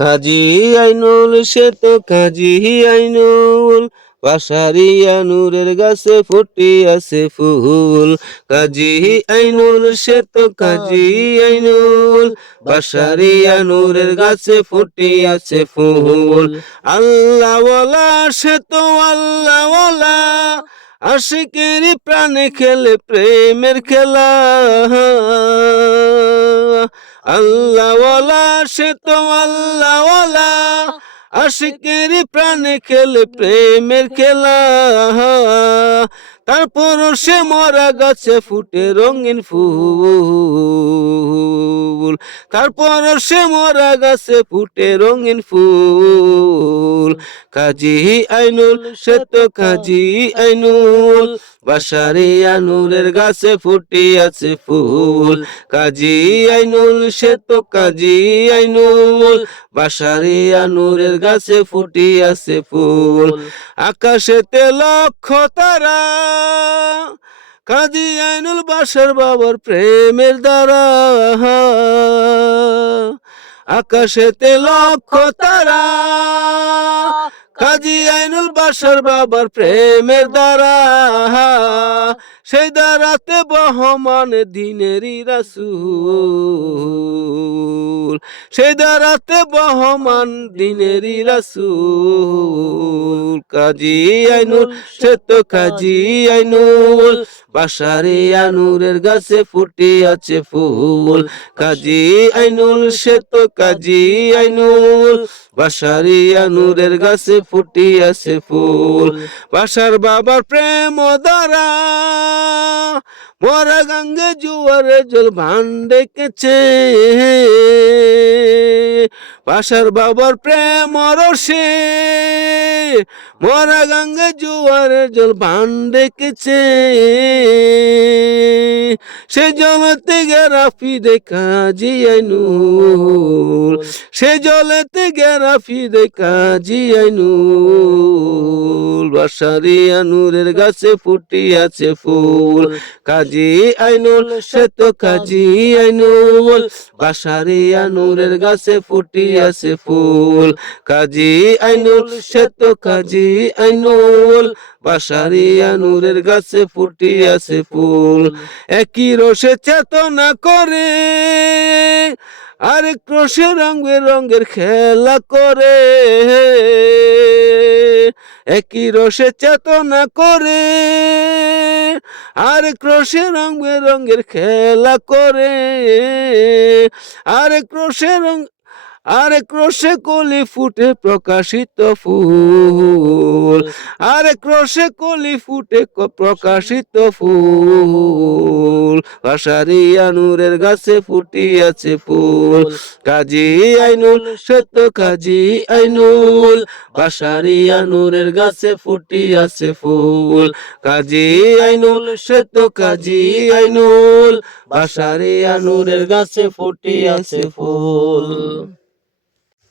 কাজী আইনুল, সে তো কাজী আইনুল। বাসারিয়া নূরের গাছে ফুটি আছে ফুল। কাজী আইনুল, সে তো কাজী আইনুল। বাসারিয়া নূরের গাছে ফুটি আছে ফুল। আল্লাহওয়ালা, সে তো আল্লাহওয়ালা। আশিকের প্রাণে খেলে প্রেমের খেলা। আল্লাহওয়ালা, সে তো আল্লাহওয়ালা। আশিকের প্রাণে খেলে প্রেমের খেলা। তারপর সে মরা গাছে ফুটে রঙিন ফুল। তারপর সে মরা গাছে ফুটে রঙিন ফুল। কাজী আইনুল, সে তো কাজী আইনুল। বাসারে আনুরের গাছে ফুটে আছে ফুল। কাজী আইনুল, সে তো কাজী আইনুল। বাসারে আনুরের গাছে ফুটে আছে ফুল। আকাশেতে লক্ষ তারা। কাজী আইনুল, বাসার বাবার প্রেমের দ্বারা। আকাশেতে লক্ষ তারা। কাজী আইনুল বাসার বাবার প্রেমের দ্বারা। সেই দ্বারাতে বহমান দিনেরই রাসুল। সেই দ্বারাতে বহমান দিনেরই রাসুল। কাজী আইনুল, সে তো কাজী আইনুল। বাসারে আনুরের গাছে ফুটে আছে ফুল। কাজী আইনুল, সে তো কাজী আইনুল। বাসারি আনুরের গাছে ফুটি আছে ফুল। বাসার বাবার প্রেম দ্বারা মরা গঙ্গে জুয়ারে জল ভান্ডে কেছে বাসার বাবার প্রেম রসে মরা গঙ্গে জুয়ারে জল ভান্ডে কেছে সে জলতে গেরাফি দেখা জিয়াইনুল সে জলেতে গেরাফি দেখা জিয়াইনুল বাসারি আনুরের গাছে ফুটি আছে ফুল। কাজী আইনুল, সে তো কাজী আইনুল। বাসারি আনুরের গাছে ফুটি আছে ফুল। কাজী আইনুল, সে তো কাজী আইনুল। বাসারিয়া নূরের গাছে ফুটি আছে ফুল। একই রসে চেতনা করে আর ক্রোশে রঙ রঙের খেলা করে। একই রসে চেতনা করে। আর ক্রোশে রঙ রঙের খেলা করে। আর ক্রোশে রঙ আর ক্রোশে কলি ফুটে প্রকাশিত ফুল। আর ক্রোশে কলি ফুটে প্রকাশিত ফুল। ভাষারিয়া নূরের গাছে ফুটি আছে ফুল। কাজী আইনুল, সত্য কাজী আইনুল। ভাষারিয়া নূরের গাছে ফুটি আছে ফুল। কাজী আইনুল, সত্য কাজী আইনুল। ভাষারিয়া নূরের গাছে ফুটি আছে ফুল।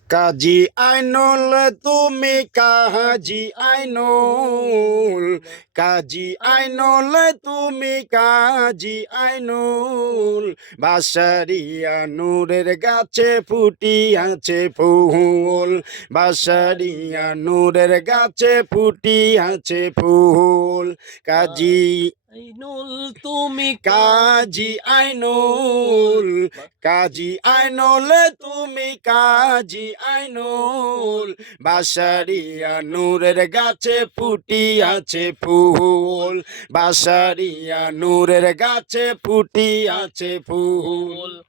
কাজী আইনুল, তুমি কাজী আইনুল। কাজী আইনুল, তুমি কাজী আইনুল। বাসারিয়া নূরের গাছে ফুটি আছে ফুল। বাসারিয়া নূরের গাছে ফুটি আছে ফুল। কাজী আইনুল তুমি কাজী আইনুল। কাজী আইনুল তুমি কাজী আইনুল। বাসারিয়া নূরের গাছে ফুটি আছে ফুল। বাসারিয়া নূরের গাছে ফুটি আছে ফুল।